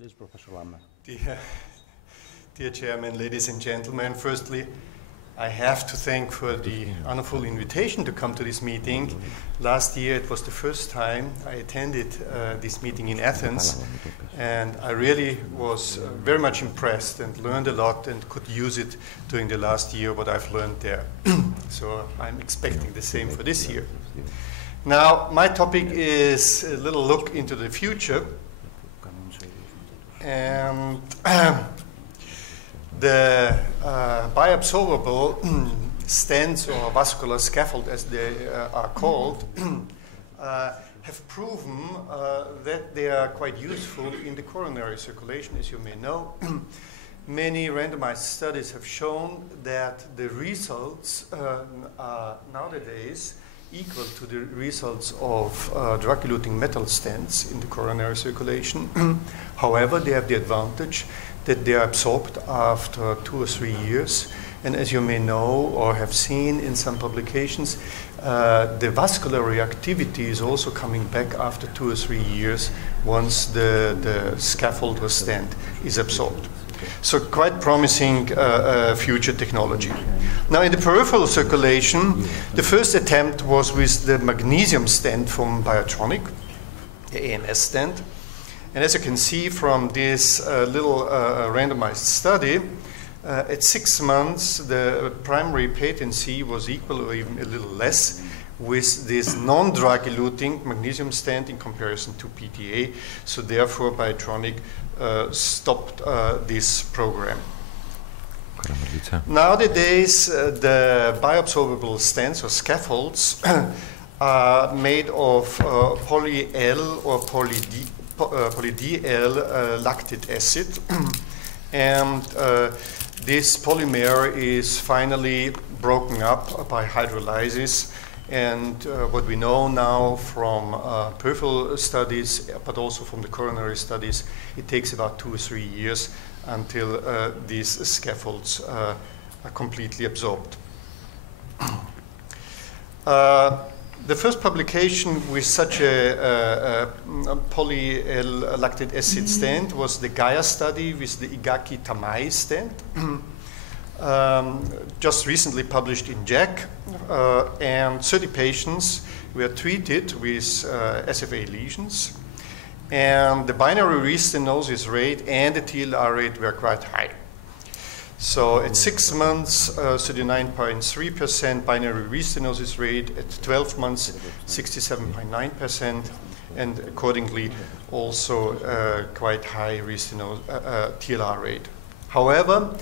Please, Professor Lammer. Dear Chairman, ladies and gentlemen, firstly, I have to thank for the wonderful invitation to come to this meeting. Last year it was the first time I attended this meeting in Athens, and I really was very much impressed and learned a lot and could use it during the last year, what I've learned there. So I'm expecting the same for this year. Now, my topic is a little look into the future. And the bioabsorbable stents or vascular scaffold, as they are called, have proven that they are quite useful in the coronary circulation, as you may know. Many randomized studies have shown that the results are nowadays equal to the results of drug-eluting metal stents in the coronary circulation. However, they have the advantage that they are absorbed after 2 or 3 years. And as you may know or have seen in some publications, the vascular reactivity is also coming back after 2 or 3 years once the scaffold or stent is absorbed. So quite promising future technology. Now in the peripheral circulation, the first attempt was with the magnesium stent from Biotronic, the AMS stent. And as you can see from this little randomized study, at 6 months, the primary patency was equal or even a little less with this non-drug-eluting magnesium stent in comparison to PTA. So therefore, Biotronic stopped this program. Nowadays, the bioabsorbable stents or scaffolds are made of poly-L or poly-D-L lactic acid. And this polymer is finally broken up by hydrolysis. And what we know now from peripheral studies, but also from the coronary studies, it takes about 2 or 3 years until these scaffolds are completely absorbed. The first publication with such a poly-L lactic acid stent was the Gaia study with the Igaki Tamai stent. Just recently published in JACC, and 30 patients were treated with SFA lesions, and the binary restenosis rate and the TLR rate were quite high. So at 6 months, 39.3% binary restenosis rate, at 12 months, 67.9%, and accordingly also quite high TLR rate. However,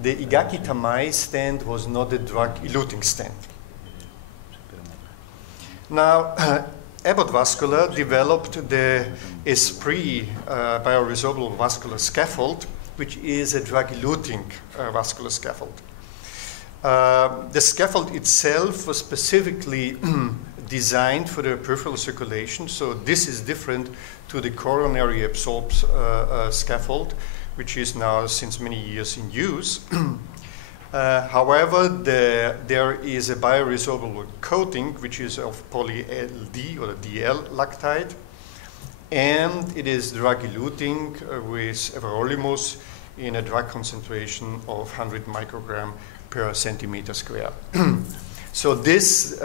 the Igaki Tamai stent was not a drug-eluting stent. Now, Abbott Vascular developed the Esprit bioresorbable vascular scaffold, which is a drug-eluting vascular scaffold. The scaffold itself was specifically designed for the peripheral circulation, so this is different to the coronary absorbed scaffold, which is now since many years in use. However, there is a bioresorbable coating, which is of poly-LD or DL lactide, and it is drug-eluting with everolimus in a drug concentration of 100 microgram per centimeter square. So this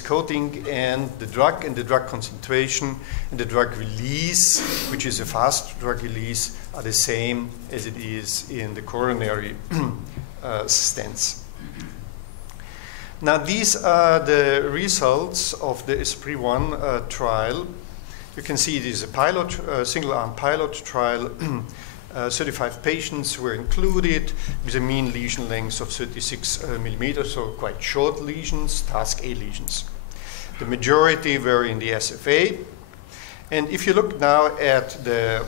coating and the drug concentration and the drug release, which is a fast drug release, are the same as it is in the coronary stents. Now these are the results of the Esprit-1 trial. You can see it is a pilot, single-arm pilot trial. 35 patients were included with a mean lesion length of 36 millimeters, so quite short lesions, task A lesions. The majority were in the SFA. And if you look now at the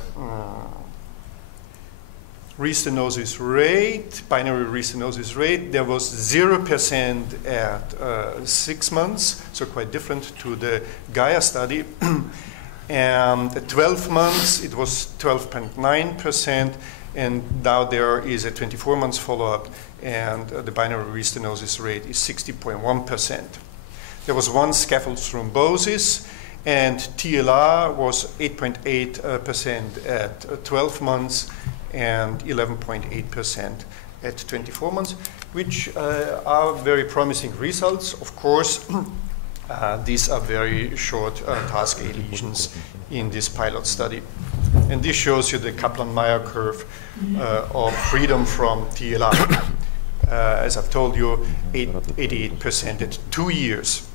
restenosis rate, binary restenosis rate, there was 0% at 6 months, so quite different to the Gaia study. And at 12 months, it was 12.9%, and now there is a 24 months follow-up, and the binary restenosis rate is 60.1%. There was one scaffold thrombosis, And TLR was 8.8% at 12 months and 11.8% at 24 months, which are very promising results. Of course, these are very short task A lesions in this pilot study. And this shows you the Kaplan-Meier curve of freedom from TLR. As I've told you, 88% at 2 years.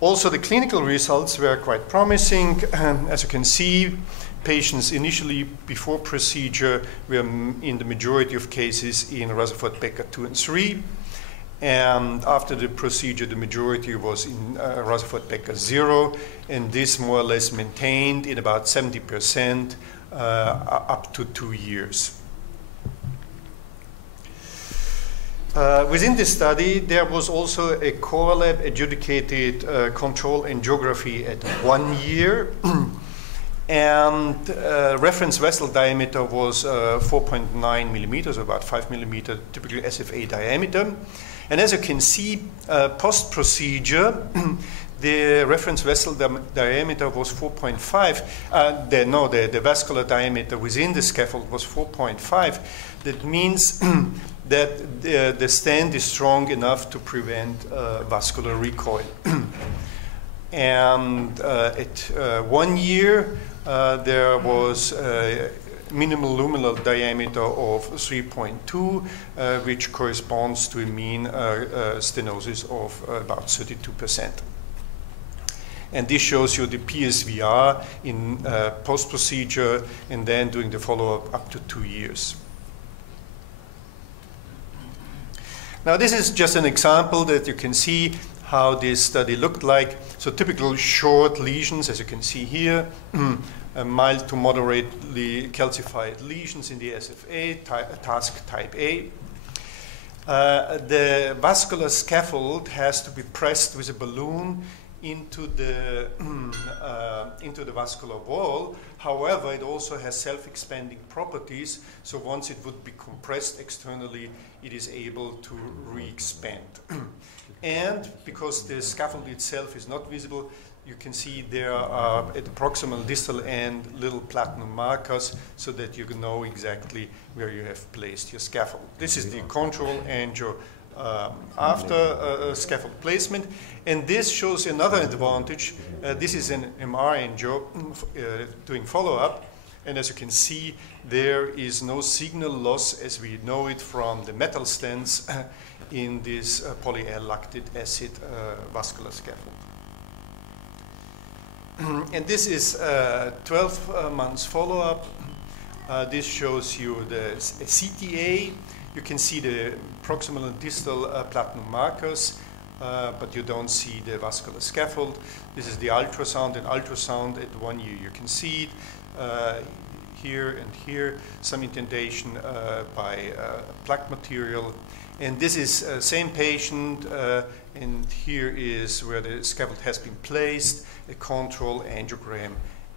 Also, the clinical results were quite promising. As you can see, patients initially before procedure were in the majority of cases in Rutherford-Becker 2 and 3. And after the procedure, the majority was in Rutherford-Becker 0, and this more or less maintained in about 70% up to 2 years. Within this study, there was also a core lab adjudicated control angiography at 1 year. And reference vessel diameter was 4.9 millimeters, about 5 millimeter typical SFA diameter. And as you can see, post-procedure, the reference vessel diameter was 4.5. The vascular diameter within the scaffold was 4.5. That means that the stent is strong enough to prevent vascular recoil. And at 1 year, there was minimal luminal diameter of 3.2, which corresponds to a mean stenosis of about 32%. And this shows you the PSVR in post-procedure and then doing the follow-up up to 2 years. Now, this is just an example that you can see how this study looked like. So typical short lesions, as you can see here, mild to moderately calcified lesions in the SFA, task type A. The vascular scaffold has to be pressed with a balloon into the vascular wall. However, it also has self-expanding properties, so once it would be compressed externally, it is able to re-expand. And because the scaffold itself is not visible, you can see there are at the proximal distal end little platinum markers so that you can know exactly where you have placed your scaffold. This is the control angio after scaffold placement, and this shows another advantage. This is an MR angio doing follow-up, and as you can see, there is no signal loss as we know it from the metal stents in this polyl-lactic acid vascular scaffold. And this is 12 months follow-up. This shows you the CTA. You can see the proximal and distal platinum markers, but you don't see the vascular scaffold. This is the ultrasound. And ultrasound at 1 year, you can see it here and here, some indentation by plaque material. And this is same patient, and here is where the scaffold has been placed, a control angiogram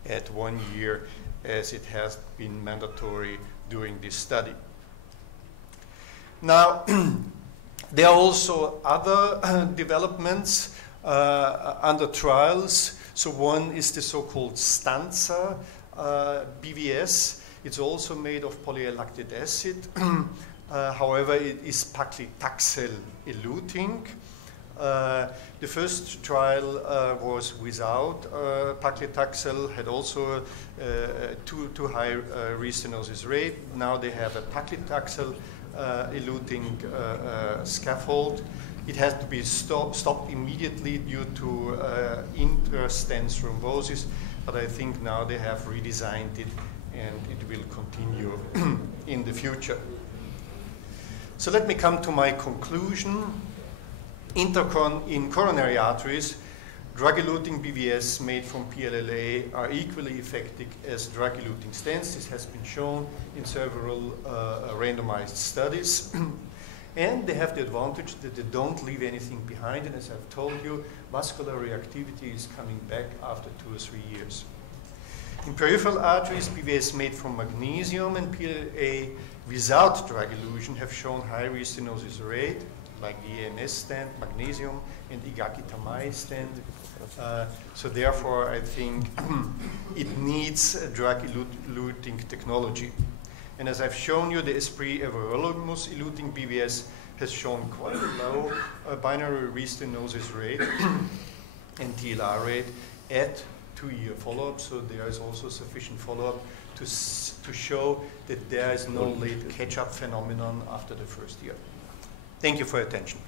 at 1 year, as it has been mandatory during this study. Now, there are also other developments under trials. So one is the so-called Stanza BVS. It's also made of polyl-lactic acid. However, it is paclitaxel eluting. The first trial was without paclitaxel, had also too high restenosis rate. Now they have a paclitaxel eluting scaffold. It has to be stopped immediately due to interstent thrombosis, but I think now they have redesigned it and it will continue in the future. So let me come to my conclusion. In coronary arteries, drug-eluting BVS made from PLLA are equally effective as drug-eluting stents. This has been shown in several randomized studies. And they have the advantage that they don't leave anything behind. And as I've told you, vascular reactivity is coming back after 2 or 3 years. In peripheral arteries, BVS made from magnesium and PLLA without drug elution have shown high restenosis rate. like the AMS stand, magnesium, and Igaki-Tamai stand. So therefore, I think it needs a drug-eluting technology. And as I've shown you, the Esprit everolimus-eluting BVS has shown quite a low binary restenosis rate and TLR rate at 2-year follow-up. So there is also sufficient follow-up to show that there is no late catch-up phenomenon after the first year. Thank you for your attention.